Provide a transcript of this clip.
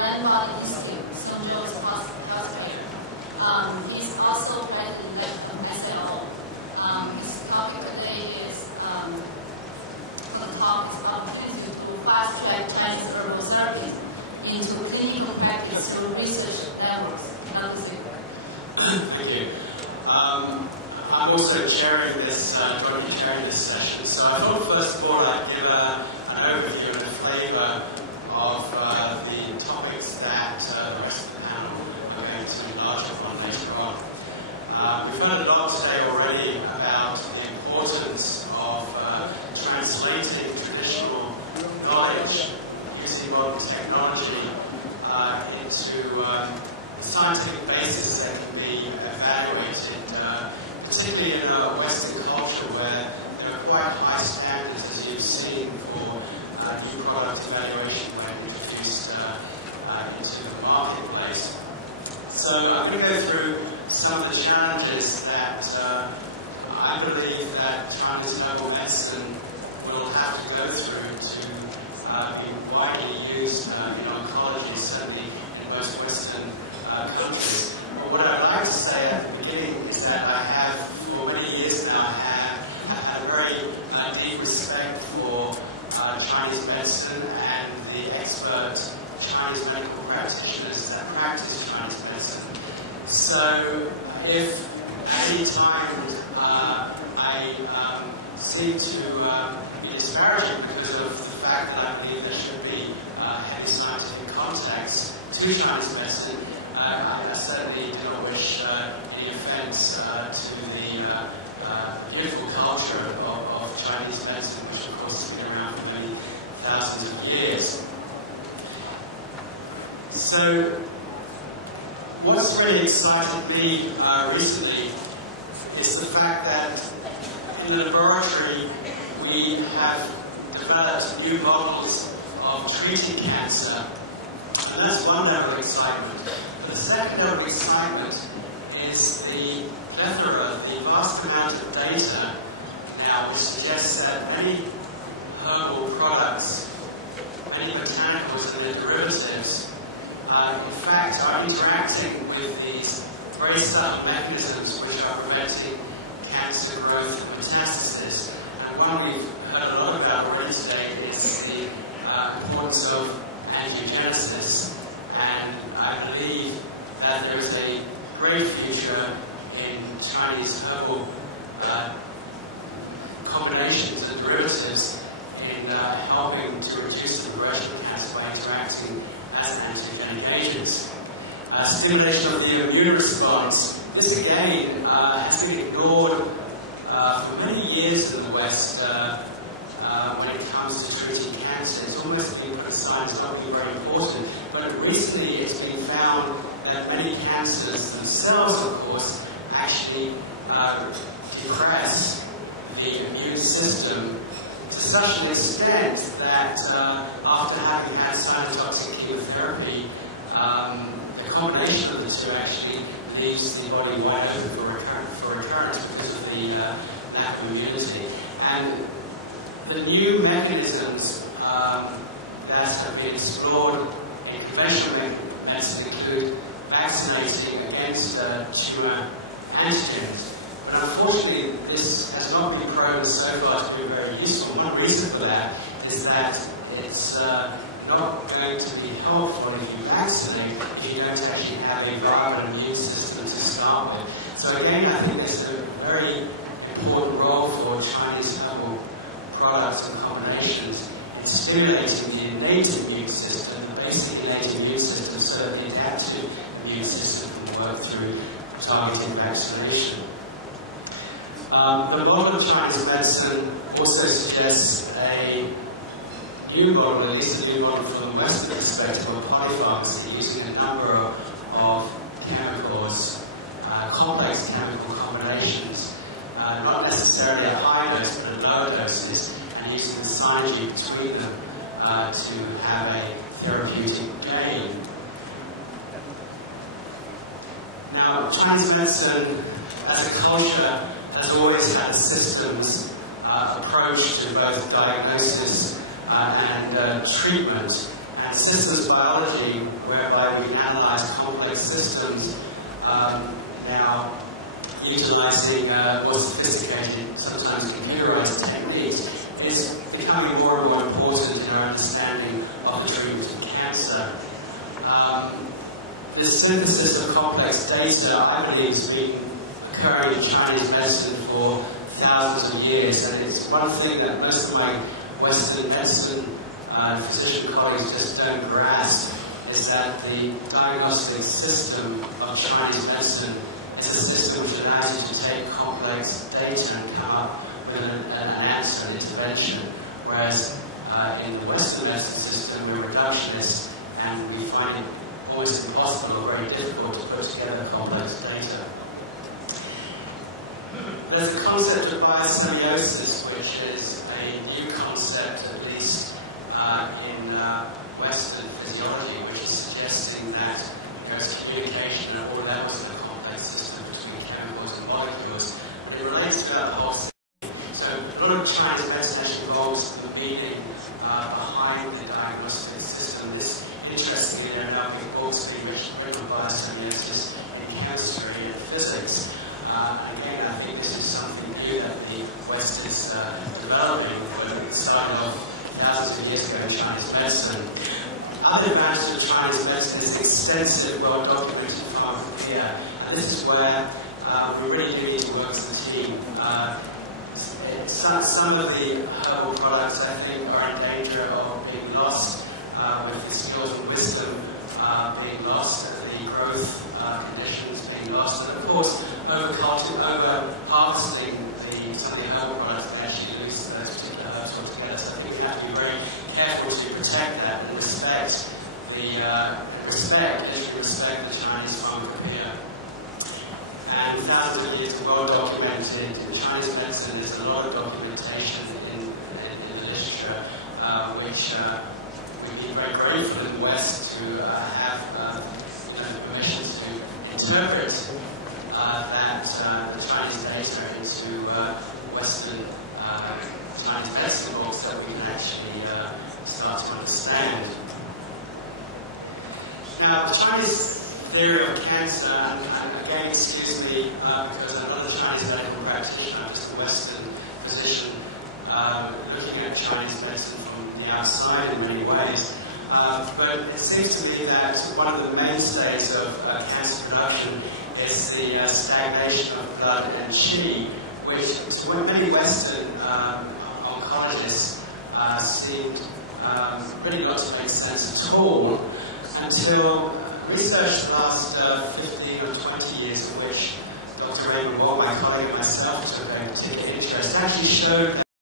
grandfather Institute, St. Joe's Hospital. He's also president of SLO. His topic today is opportunity to fast-track Chinese herbal therapies into clinical practice through research levels. Thank you. I'm also chairing this, going to be chairing this session, so I thought first of all I'd give an overview and a flavour of the topics that the rest of the panel are going to enlarge upon later on. We've heard a lot today already about the importance of translating traditional knowledge using modern technology into scientific basis that can be evaluated, particularly in a Western culture where there are quite high standards, as you've seen, for new product evaluation when introduced into the marketplace. So I'm going to go through some of the challenges that I believe that Chinese herbal medicine will have to go through to be widely used in oncology, certainly in most Western countries. But what I'd like to say at the beginning is that I have, for many years now, have had a very deep respect for Chinese medicine and the expert Chinese medical practitioners that practice Chinese medicine. So if at any time I seem to be disparaging because of the fact that I believe there should be heavy scientific context to Chinese medicine, I certainly do not wish any offense to the beautiful culture of Chinese medicine, which of course has been around for many thousands of years. So, what's really excited me recently is the fact that in the laboratory we have developed new models of treating cancer, and that's one level of excitement. But the second level of excitement is the plethora, the vast amount of data now which suggests that many herbal products, many botanicals and their derivatives, in fact are interacting with these very subtle mechanisms which are preventing cancer growth and metastasis. And one we've heard a lot about already today is the importance of angiogenesis. And I believe that there is a great future in Chinese herbal combinations and derivatives in helping to reduce the progression of cancer by interacting as antigenic agents. Stimulation of the immune response. This again has been ignored for many years in the West when it comes to treating cancer. It's almost been put aside as not being very important. But recently it's been found that many cancers themselves, of course, actually depress the immune system to such an extent that after having had cytotoxic chemotherapy, the combination of the two actually leaves the body wide open for recurrence because of the lack of immunity. And the new mechanisms that have been explored in conventional medicine include vaccinating against tumor antigens. But unfortunately, this has not been proven so far to be very useful. One reason for that is that it's not going to be helpful if you vaccinate if you don't actually have a vibrant immune system to start with. So again, I think there's a very important role for Chinese herbal products and combinations in stimulating the innate immune system, the basic innate immune system, so that the adaptive immune system can work through targeted vaccination. The model of Chinese medicine also suggests a new model, at least a new model from the Western perspective, of polypharmacy, using a number of chemicals, complex chemical combinations, not necessarily at high dose, but at lower doses, and using the synergy between them to have a therapeutic gain. Now, Chinese medicine as a culture has always had a systems approach to both diagnosis and treatment. and systems biology, whereby we analyze complex systems, now utilizing more sophisticated, sometimes computerized techniques, is becoming more and more important in our understanding of the treatment of cancer. The synthesis of complex data, I believe, has been occurring in Chinese medicine for thousands of years, and it's one thing that most of my Western medicine physician colleagues just don't grasp, is that the diagnostic system of Chinese medicine is a system which allows you to take complex data and come up with an answer, an intervention, whereas in the Western medicine system we're reductionists and we find it almost impossible or very difficult to put together complex data. There's the concept of biosemiosis, which is a new concept, at least in Western physiology, which is suggesting that there's communication at all levels of the complex system between chemicals and molecules, but it relates to the whole system. So a lot of Chinese medicine actually involves the meaning behind the diagnostic system. This, interestingly, there are now big books being written on biosemiosis in chemistry and physics. And again, I think this is something new that the West is developing. It started off thousands of years ago in Chinese medicine. Other advantage of Chinese medicine is extensive, well-documented pharmacopoeia. And this is where we really do need to work as a team. Some of the herbal products, I think, are in danger of being lost, with the skills and wisdom being lost, the growth conditions being lost, and of course, over harvesting some of the herbal products can actually lose those particular herbs altogether. So I think we have to be very careful to protect that and respect the Chinese pharmacopoeia. And thousands of years well documented in Chinese medicine. There's a lot of documentation in the literature, which we've been very grateful in the West to have the permission to interpret the Chinese data into Western Chinese medicine books that we can actually start to understand. Now, the Chinese theory of cancer, and again, excuse me, because I'm not a Chinese medical practitioner, I'm just a Western physician looking at Chinese medicine from the outside in many ways. But it seems to me that one of the mainstays of cancer production is the stagnation of blood and qi, which to many Western oncologists seemed really not to make sense at all, until research the last 15 or 20 years, in which Dr. Raymond Moore, my colleague, and myself took a particular interest, actually showed